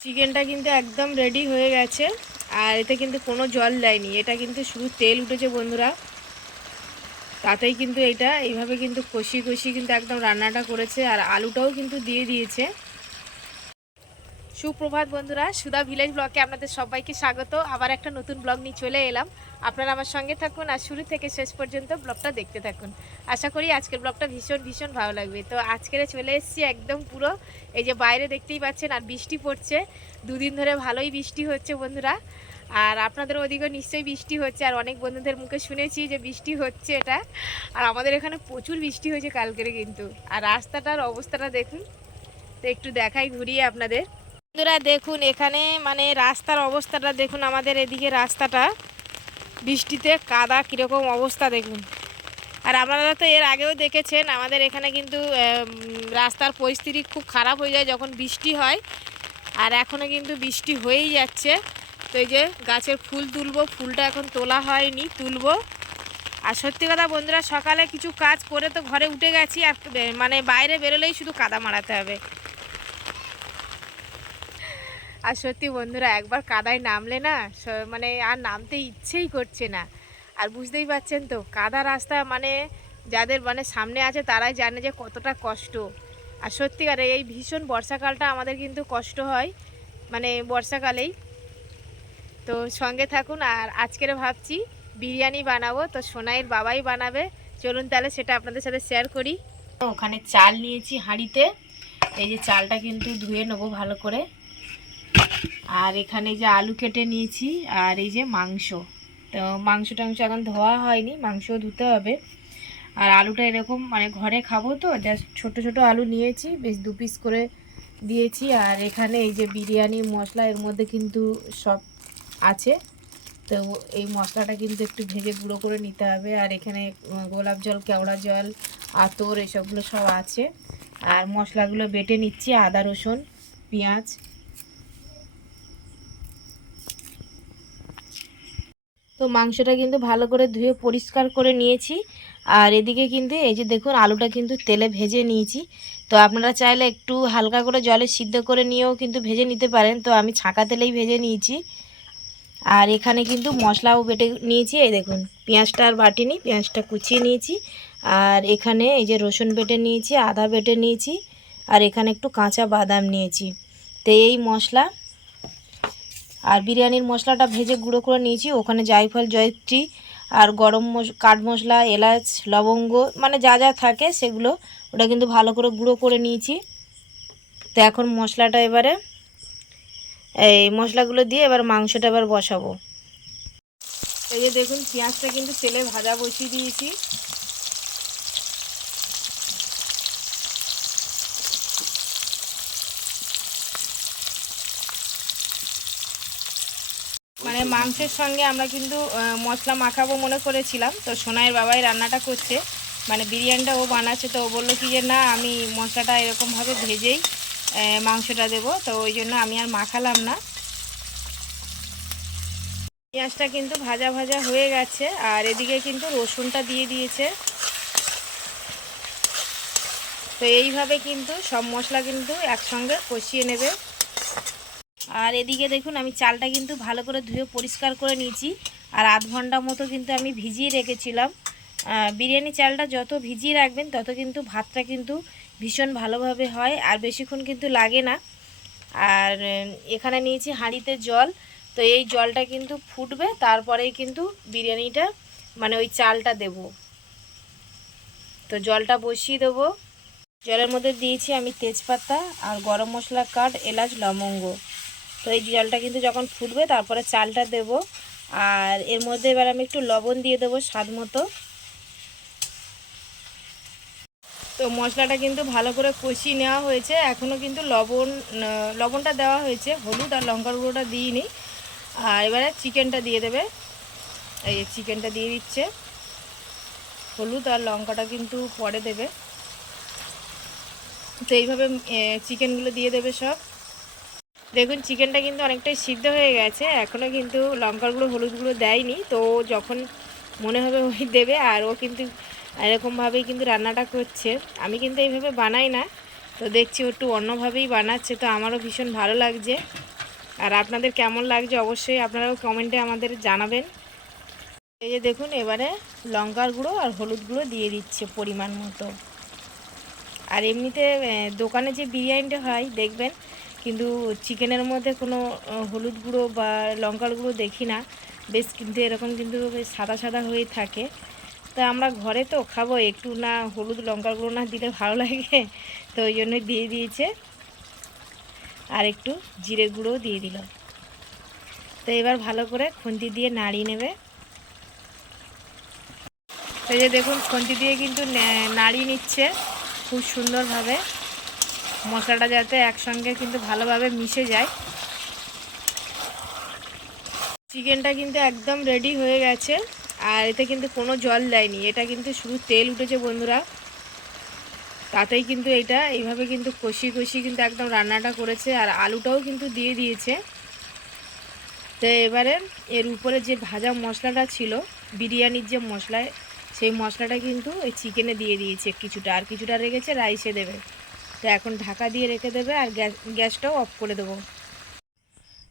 চিকেনটা কিন্তু একদম রেডি হয়ে গেছে, আর এতে কিন্তু কোনো জল দেয়নি। এটা কিন্তু শুধু তেল উঠেছে বন্ধুরা। তাতেই কিন্তু এটা, এইভাবে কিন্তু কষি কষি কিন্তু একদম রান্নাটা করেছে, আর আলুটাও কিন্তু দিয়ে দিয়েছে। সুপ্রভাত বন্ধুরা, সুধা ভিলেজ ব্লগে আপনাদের সবাইকে স্বাগত। আবার একটা নতুন ব্লগ নিয়ে চলে এলাম। আপনারা আমার সঙ্গে থাকুন আর শুরু থেকে শেষ পর্যন্ত ব্লগটা দেখতে থাকুন। আশা করি আজকের ব্লগটা ভীষণ ভীষণ ভালো লাগবে। তো আজকের চলে এসেছি একদম পুরো, এই যে বাইরে দেখতেই পাচ্ছেন, আর বৃষ্টি পড়ছে। দুদিন ধরে ভালোই বৃষ্টি হচ্ছে বন্ধুরা। আর আপনাদের ওদিকেও নিশ্চয়ই বৃষ্টি হচ্ছে। আর অনেক বন্ধুদের মুখে শুনেছি যে বৃষ্টি হচ্ছে এটা। আর আমাদের এখানে প্রচুর বৃষ্টি হয়েছে কালকেরে কিন্তু। আর রাস্তাটার অবস্থাটা দেখুন। তো একটু দেখাই, ঘুরিয়ে আপনাদের। বন্ধুরা দেখুন, এখানে মানে রাস্তার অবস্থাটা দেখুন, আমাদের এদিকে রাস্তাটা। বৃষ্টিতে কাদা কীরকম অবস্থা দেখুন। আর আপনারা তো এর আগেও দেখেছেন, আমাদের এখানে কিন্তু রাস্তার পরিস্থিতি খুব খারাপ হয়ে যায় যখন বৃষ্টি হয়। আর এখনও কিন্তু বৃষ্টি হয়েই যাচ্ছে। তো এই যে গাছের ফুল তুলবো, ফুলটা এখন তোলা হয়নি, তুলবো। আর সত্যি কথা বন্ধুরা, সকালে কিছু কাজ করে তো ঘরে উঠে গেছি, আর মানে বাইরে বেরোলেই শুধু কাদা মারাতে হবে। আর সত্যি বন্ধুরা, একবার কাদায় নামলে না মানে আর নামতে ইচ্ছেই করছে না। আর বুঝতেই পারছেন তো, কাদা রাস্তা মানে যাদের মানে সামনে আছে তারাই জানে যে কতটা কষ্ট। আর সত্যিকারে এই ভীষণ বর্ষাকালটা আমাদের কিন্তু কষ্ট হয় মানে বর্ষাকালেই। তো সঙ্গে থাকুন, আর আজকের ভাবছি বিরিয়ানি বানাবো, তো সোনাইয়ের বাবাই বানাবে। চলুন তাহলে সেটা আপনাদের সাথে শেয়ার করি। ওখানে চাল নিয়েছি হাঁড়িতে, এই যে চালটা কিন্তু ধুয়ে নেব ভালো করে। আর এখানে যে আলু কেটে নিয়েছি আর এই যে মাংস। তো মাংস টাংস এখন ধোয়া হয়নি মাংসও ধুতে হবে। আর আলুটা এরকম মানে ঘরে খাব তো জাস্ট ছোট ছোট আলু নিয়েছি, বেশ দু পিস করে দিয়েছি। আর এখানে এই যে বিরিয়ানির মশলা, এর মধ্যে কিন্তু সব আছে। তো এই মশলাটা কিন্তু একটু ভেজে গুঁড়ো করে নিতে হবে। আর এখানে গোলাপ জল, কেওড়া জল, আতর, এসবগুলো সব আছে। আর মশলাগুলো বেটে নিচ্ছি, আদা, রসুন, পেঁয়াজ। তো মাংসটা কিন্তু ভালো করে ধুয়ে পরিষ্কার করে নিয়েছি। আর এদিকে কিন্তু এই যে দেখুন, আলুটা কিন্তু তেলে ভেজে নিয়েছি। তো আপনারা চাইলে একটু হালকা করে জলে সিদ্ধ করে নিয়েও কিন্তু ভেজে নিতে পারেন। তো আমি ছাঁকা তেলেই ভেজে নিয়েছি। আর এখানে কিন্তু মশলাও বেটে নিয়েছি। এই দেখুন, পেঁয়াজটা আর বাটিনি, পেঁয়াজটা কুচিয়ে নিয়েছি। আর এখানে এই যে রসুন বেটে নিয়েছি, আদা বেটে নিয়েছি। আর এখানে একটু কাঁচা বাদাম নিয়েছি। তো এই মশলা আর বিরিয়ানির মশলাটা ভেজে গুঁড়ো করে নিয়েছি। ওখানে জায়ফল, জয়ত্রী আর গরম কাঠ মশলা, এলাচ, লবঙ্গ মানে যা যা থাকে সেগুলো ওটা কিন্তু ভালো করে গুঁড়ো করে নিয়েছি। তো এখন মশলাটা এবারে, এই মশলাগুলো দিয়ে এবার মাংসটা এবার বসাবো। এই যে দেখুন, পেঁয়াজটা কিন্তু তেলে ভাজা বসিয়ে দিয়েছি। মানে মাংসের সঙ্গে আমরা কিন্তু মশলা মাখাবো মনে করেছিলাম। তো সোনাইয়ের বাবাই রান্নাটা করছে। মানে বিরিয়ানিটা ও বানাচ্ছে, তো ও বলল কি যে, না, আমি মশলাটা এরকমভাবে ভেজেই মাংসটা দেবো। তো ওই জন্য আমি আর মাখালাম না। পেঁয়াজটা কিন্তু ভাজা ভাজা হয়ে গেছে, আর এদিকে কিন্তু রসুনটা দিয়ে দিয়েছে। তো এইভাবে কিন্তু সব মশলা কিন্তু একসঙ্গে কষিয়ে নেবে। আর এদিকে দেখুন, আমি চালটা কিন্তু ভালো করে ধুয়ে পরিষ্কার করে নিয়েছি। আর আধ ঘণ্টা মতো কিন্তু আমি ভিজিয়ে রেখেছিলাম। বিরিয়ানি চালটা যত ভিজিয়ে রাখবেন, তত কিন্তু ভাতটা কিন্তু ভীষণ ভালোভাবে হয় আর বেশিক্ষণ কিন্তু লাগে না। আর এখানে নিয়েছি হাঁড়িতে জল। তো এই জলটা কিন্তু ফুটবে, তারপরেই কিন্তু বিরিয়ানিটা মানে ওই চালটা দেব। তো জলটা বসিয়ে দেবো। জলের মধ্যে দিয়েছি আমি তেজপাতা আর গরম মশলা কাঠ, এলাচ, লবঙ্গ। তো এই জলটা কিন্তু যখন ফুটবে তারপরে চালটা দেব। আর এর মধ্যে এবার আমি একটু লবণ দিয়ে দেবো স্বাদ মতো। তো মশলাটা কিন্তু ভালো করে কষিয়ে নেওয়া হয়েছে। এখনও কিন্তু লবণ, লবণটা দেওয়া হয়েছে। হলুদ আর লঙ্কার গুঁড়োটা দিইনি। আর এবারে চিকেনটা দিয়ে দেবে। এই যে চিকেনটা দিয়ে দিচ্ছে। হলুদ আর লঙ্কাটা কিন্তু পরে দেবে। তো এইভাবে চিকেনগুলো দিয়ে দেবে সব। দেখুন চিকেনটা কিন্তু অনেকটাই সিদ্ধ হয়ে গেছে। এখনও কিন্তু লঙ্কার গুঁড়ো, হলুদ গুঁড়ো দেয়নি। তো যখন মনে হবে ওই দেবে, আর ও কিন্তু এরকমভাবেই কিন্তু রান্নাটা করছে। আমি কিন্তু এইভাবে বানাই না। তো দেখছি একটু অন্যভাবেই বানাচ্ছে, তো আমারও ভীষণ ভালো লাগছে। আর আপনাদের কেমন লাগছে অবশ্যই আপনারাও কমেন্টে আমাদের জানাবেন। এই যে দেখুন, এবারে লঙ্কার গুঁড়ো আর হলুদ গুঁড়ো দিয়ে দিচ্ছে পরিমাণ মতো। আর এমনিতে দোকানে যে বিরিয়ানিটা হয়, দেখবেন কিন্তু চিকেনের মধ্যে কোনো হলুদ গুঁড়ো বা লঙ্কার গুঁড়ো দেখি না। বেশ কিন্তু এরকম কিন্তু সাদা সাদা হয়ে থাকে। তা আমরা ঘরে তো খাব, একটু না হলুদ লঙ্কার গুঁড়ো না দিলে ভালো লাগে। তো ওই জন্যই দিয়ে দিয়েছে। আর একটু জিরে গুঁড়োও দিয়ে দিল তো এবার ভালো করে খুন্তি দিয়ে নাড়িয়ে নেবে। এই যে দেখুন, খুন্তি দিয়ে কিন্তু নাড়িয়ে নিচ্ছে খুব সুন্দরভাবে। মশলাটা যাতে একসঙ্গে কিন্তু ভালোভাবে মিশে যায়। চিকেনটা কিন্তু একদম রেডি হয়ে গেছে, আর এতে কিন্তু কোনো জল দেয়নি। এটা কিন্তু শুধু তেল উঠেছে বন্ধুরা। তাতেই কিন্তু এটা, এইভাবে কিন্তু কষি কষি কিন্তু একদম রান্নাটা করেছে, আর আলুটাও কিন্তু দিয়ে দিয়েছে। তো এবারে এর উপরে যে ভাজা মশলাটা ছিল, বিরিয়ানির যে মশলা সেই মশলাটা কিন্তু ওই চিকেনে দিয়ে দিয়েছে কিছুটা, আর কিছুটা রেখেছে রাইসে দেবে। তো এখন ঢাকা দিয়ে রেখে দেবে আর গ্যাস, গ্যাসটাও অফ করে দেবো।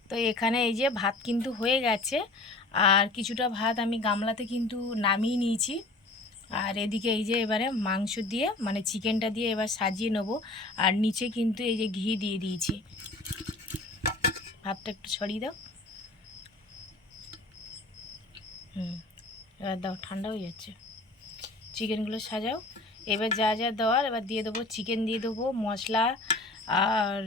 তো এখানে এই যে ভাত কিন্তু হয়ে গেছে, আর কিছুটা ভাত আমি গামলাতে কিন্তু নামিয়ে নিয়েছি। আর এদিকে এই যে এবারে মাংস দিয়ে মানে চিকেনটা দিয়ে এবার সাজিয়ে নেব, আর নিচে কিন্তু এই যে ঘি দিয়ে দিয়েছি। ভাতটা একটু ছড়িয়ে দাও। হুম, এবার দাও, ঠান্ডা হয়ে যাচ্ছে। চিকেনগুলো সাজাও। এবার যা যা দেওয়ার, এবার দিয়ে দেবো চিকেন দিয়ে দেবো মশলা আর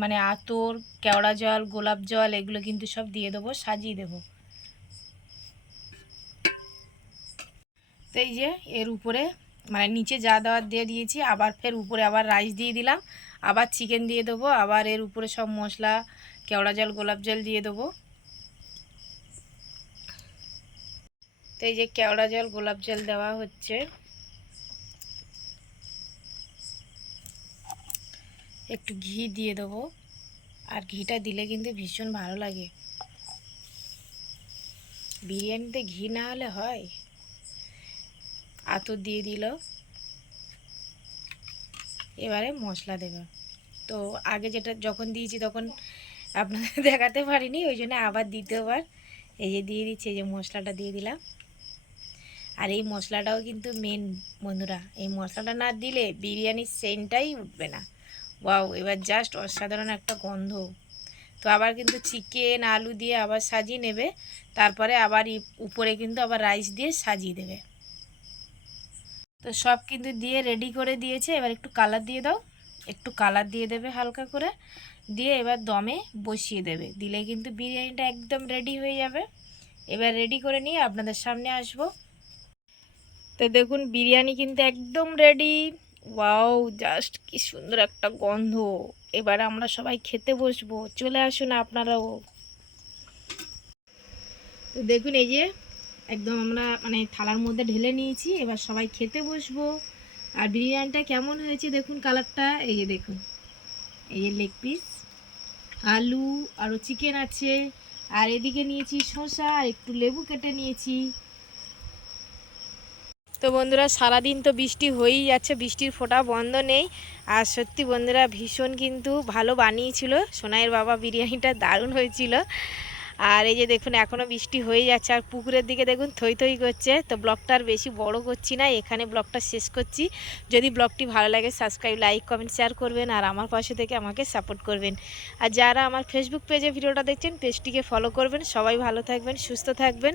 মানে আতর, কেওড়া জল, গোলাপ জল, এগুলো কিন্তু সব দিয়ে দেবো, সাজিয়ে দেবো। এই যে এর উপরে মানে নিচে যা দেওয়ার দিয়ে দিয়েছি, আবার ফের উপরে আবার রাইস দিয়ে দিলাম, আবার চিকেন দিয়ে দেবো, আবার এর উপরে সব মশলা, কেওড়া জল, গোলাপ জল দিয়ে দেবো। তো এই যে কেওড়া জল, গোলাপ জল দেওয়া হচ্ছে। একটু ঘি দিয়ে দেবো। আর ঘিটা দিলে কিন্তু ভীষণ ভালো লাগে। বিরিয়ানিতে ঘি না হলে হয়। আতর দিয়ে দিল। এবারে মশলা দেবে। তো আগে যেটা যখন দিয়েছি তখন আপনাদের দেখাতে পারিনি, ওই জন্য আবার দ্বিতীয়বার এই যে দিয়ে দিচ্ছি যে মশলাটা দিয়ে দিলাম। আর এই মশলাটাও কিন্তু মেন বন্ধুরা, এই মশলাটা না দিলে বিরিয়ানির সেন্টটাই উঠবে না। ওয়াও এবার জাস্ট অসাধারণ একটা গন্ধ। তো আবার কিন্তু চিকেন আলু দিয়ে আবার সাজিয়ে নেবে। তারপরে আবার উপরে কিন্তু আবার রাইস দিয়ে সাজিয়ে দেবে। তো সব কিন্তু দিয়ে রেডি করে দিয়েছে। এবার একটু কালার দিয়ে দাও। একটু কালার দিয়ে দেবে হালকা করে। দিয়ে এবার দমে বসিয়ে দেবে। দিলে কিন্তু বিরিয়ানিটা একদম রেডি হয়ে যাবে। এবার রেডি করে নিয়ে আপনাদের সামনে আসব। তো দেখুন, বিরিয়ানি কিন্তু একদম রেডি ওয়াও, জাস্ট কি সুন্দর একটা গন্ধ। এবার আমরা সবাই খেতে বসবো। চলে আসুন আপনারাও। তো দেখুন, এই যে একদম আমরা মানে থালার মধ্যে ঢেলে নিয়েছি। এবার সবাই খেতে বসবো। আর বিরিয়ানিটা কেমন হয়েছে দেখুন কালারটা। এই যে দেখুন, এই যে লেগ পিস আলু আরও চিকেন আছে। আর এদিকে নিয়েছি শসা, আর একটু লেবু কেটে নিয়েছি। তো বন্ধুরা, সারাদিন তো বৃষ্টি হয়েই যাচ্ছে, বৃষ্টির ফোঁটা বন্ধ নেই। আর সত্যি বন্ধুরা, ভীষণ কিন্তু ভালো বানিয়েছিল। সোনাইয়ের বাবা বিরিয়ানিটা দারুণ হয়েছিল। আর এই যে দেখুন এখনও বৃষ্টি হয়ে যাচ্ছে। আর পুকুরের দিকে দেখুন, থই থই করছে। তো ব্লগটা আর বেশি বড় করছি না, এখানে ব্লগটা শেষ করছি। যদি ব্লগটি ভালো লাগে সাবস্ক্রাইব লাইক কমেন্ট শেয়ার করবেন। আর আমার পাশে থেকে আমাকে সাপোর্ট করবেন। আর যারা আমার ফেসবুক পেজে ভিডিওটা দেখছেন পেজটিকে ফলো করবেন। সবাই ভালো থাকবেন, সুস্থ থাকবেন।